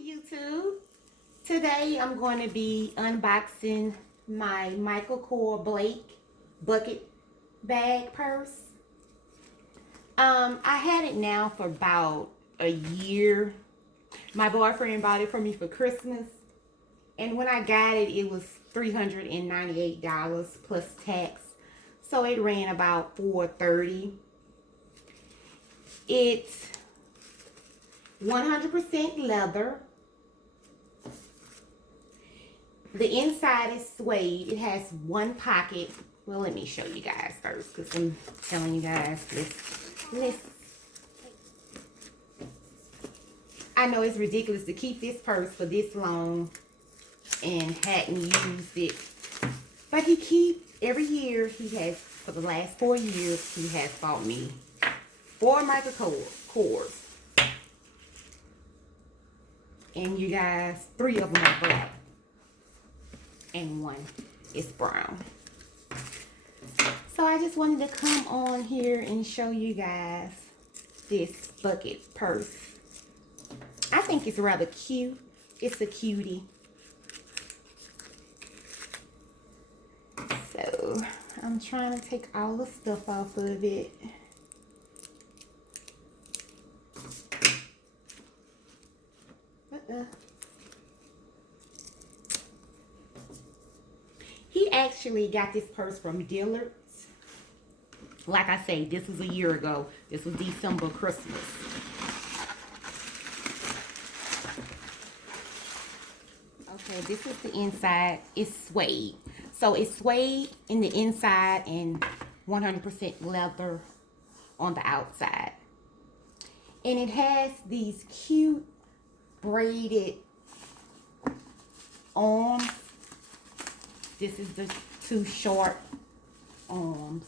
YouTube. Today I'm going to be unboxing my Michael Kors Blake bucket bag purse. I had it now for about a year. My boyfriend bought it for me for Christmas, and when I got it, it was $398 plus tax, so it ran about $430. It's 100% leather. The inside is suede. It has one pocket. Well, let me show you guys first, because I'm telling you guys this. I know it's ridiculous to keep this purse for this long and hadn't used it. But every year he has, for the last 4 years, he has bought me 4 Michael Kors. And you guys, 3 of them are black. And 1 is brown. So I just wanted to come on here and show you guys this bucket purse. I think it's rather cute. It's a cutie. So I'm trying to take all the stuff off of it. He actually got this purse from Dillard's. Like I say, this was a year ago. This was December Christmas. Okay, this is the inside. It's suede. So it's suede in the inside and 100% leather on the outside. And it has these cute braided arms. This is the 2 short arms.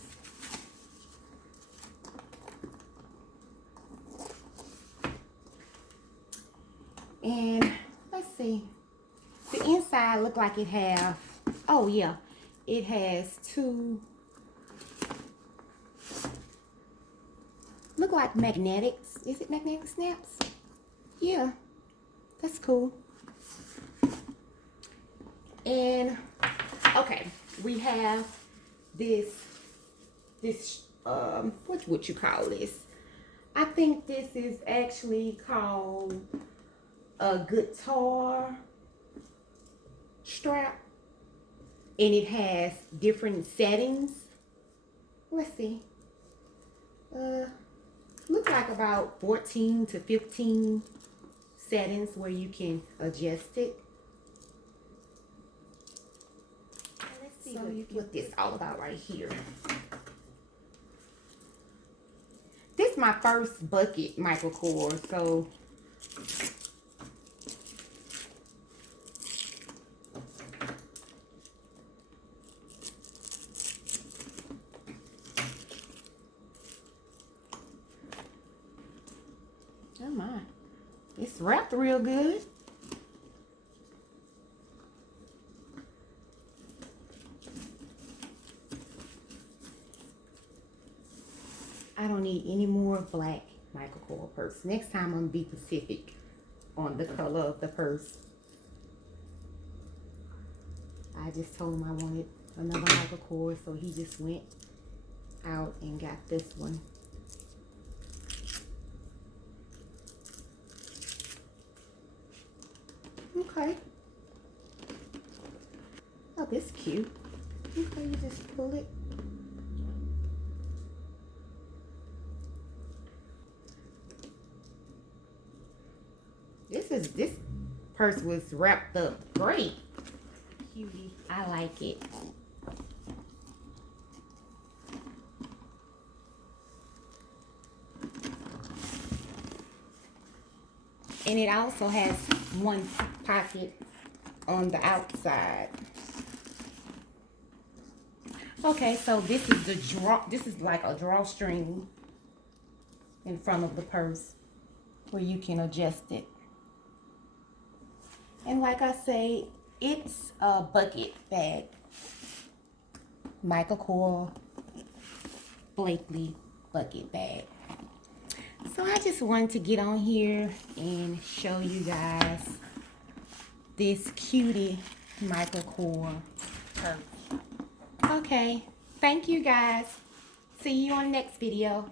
And let's see. The inside look like it have, oh yeah, it has 2, look like magnetics. Is it magnetic snaps? Yeah, that's cool. And okay, we have this what would you call this? I think this is actually called a guitar strap, and it has different settings. Let's see. Look like about 14 to 15 settings where you can adjust it. Let's see what this is all about right here. This is my first bucket Michael Kors, so oh my, it's wrapped real good. I don't need any more black Michael Kors purse. Next time I'm gonna be specific on the color of the purse. I just told him I wanted another Michael Kors, so he just went out and got this one. Okay. Oh, this is cute. Okay, you just pull it. This purse was wrapped up great. Cutie. I like it. And it also has 1 pocket on the outside. Okay, so this is the draw. This is like a drawstring in front of the purse where you can adjust it. And like I say, it's a bucket bag. Michael Kors Blakley bucket bag. So I just wanted to get on here and show you guys this cutie microcore purse. Okay, thank you guys. See you on the next video.